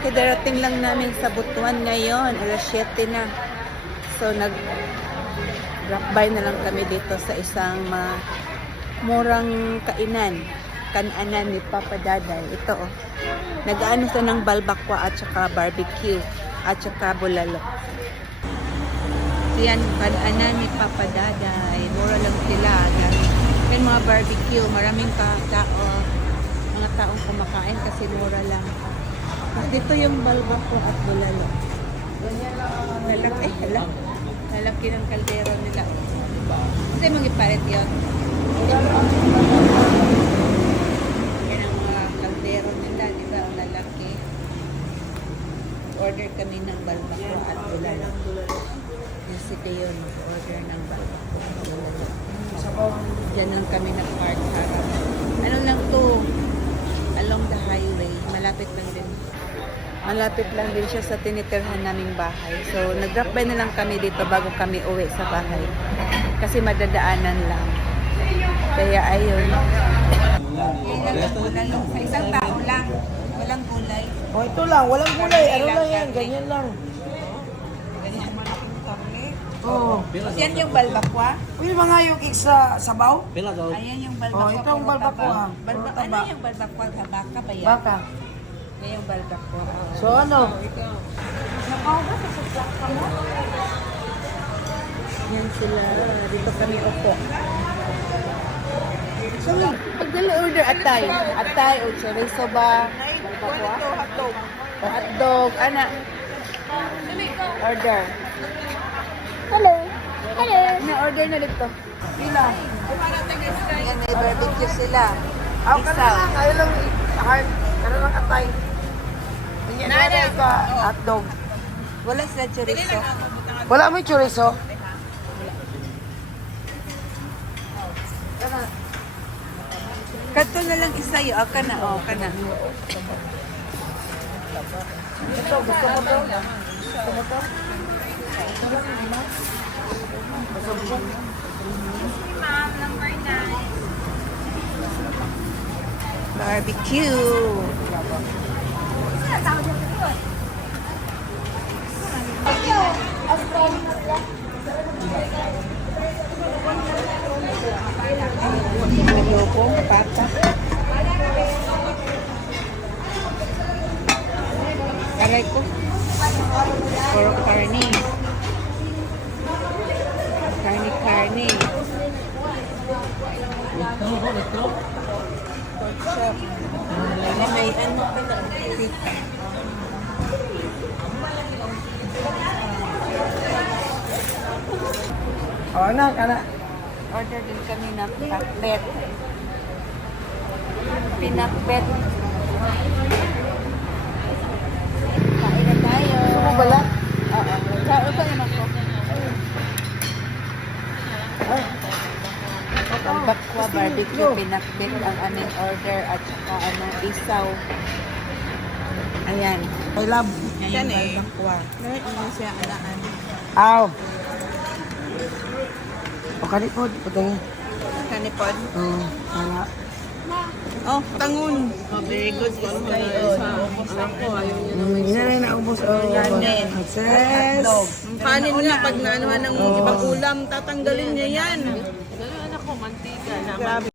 Kadarating lang namin sa Butuan ngayon, alas 7 na. So nag-drop by na lang kami dito sa isang murang kainan. Kananan ni Papa Daday. Ito oh. Nag-aano sa ng balbakwa at saka barbecue at saka bulalo. Yan, kananan ni Papa Daday. Mura lang sila. May mga barbecue. Maraming mga taong kumakain kasi mura lang. Dito yung balbakwa at bulalo. Lalaki ng kaldero nila. Kasi mga ipalit yun. Yan ang mga kaldero nila, di ba? Ang lalaki. Order kami ng balbakwa at bulalo. Yung si Teo order ng balbakwa at bulalo. Diyan lang kami nag-park harap. Ano lang to? Along the highway. Malapit lang din siya sa tinitirhan naming bahay. So, nag-drop by na lang kami dito bago kami uwi sa bahay. Kasi madadaanan lang. Kaya ayun. Sa isang tao lang. Walang gulay. Oh, ito lang. Walang gulay. Ano lang yan? Ganyan lang. Ganyan malaking karne. Oo. Yan yung balbakwa. Pwede ba nga yung cake sa sabaw? Ayan yung balbakwa. Oh, ito ang balbakwa. Ano yung balbakwa? Baka ba yan? Baka. Yan yung balbakwa. So ano? Yan sila. Dito kami upo. So, pagdala order atay. Atay o chorizo ba? Balbakwa? Hotdog. Ana. Order. Hello. Hello. Na-order na dito. Pila. Yan, may barbecue sila. Aw, kana lang. Ayaw lang hard. Kana lang atay. Ganyan ka hotdog. Wala sila chorizo. Wala mo yung chorizo? Kato na lang isa yun. Ka na. O, ka na. Ito, gusto mo to? Gusto mo to? Barbecue. Adobo, papa. Aray ko. Puro karne. Karne. Pork chop. May ano pala. Pita. Oh, anak. Order din kami ng pinakbet. Pinakbet. Kain na tayo. Gusto mo bala? Oo. Kain pa naman ko. Balbakwa, barbecue, pinakbet ang aming order at saka isaw. Ayan. I love. Yan yung balbakwa. Ano siya, alaan. Aw. O, kanipod. Patangin. Kanipod. Oo. Wala. Oh, tangun. Oh, very good. Hindi na naubos. Oh, Kanin. Success. Ang kanin nga, pag naanuhan ng ibang ulam, tatanggalin niya yan. Anak ko, mantika.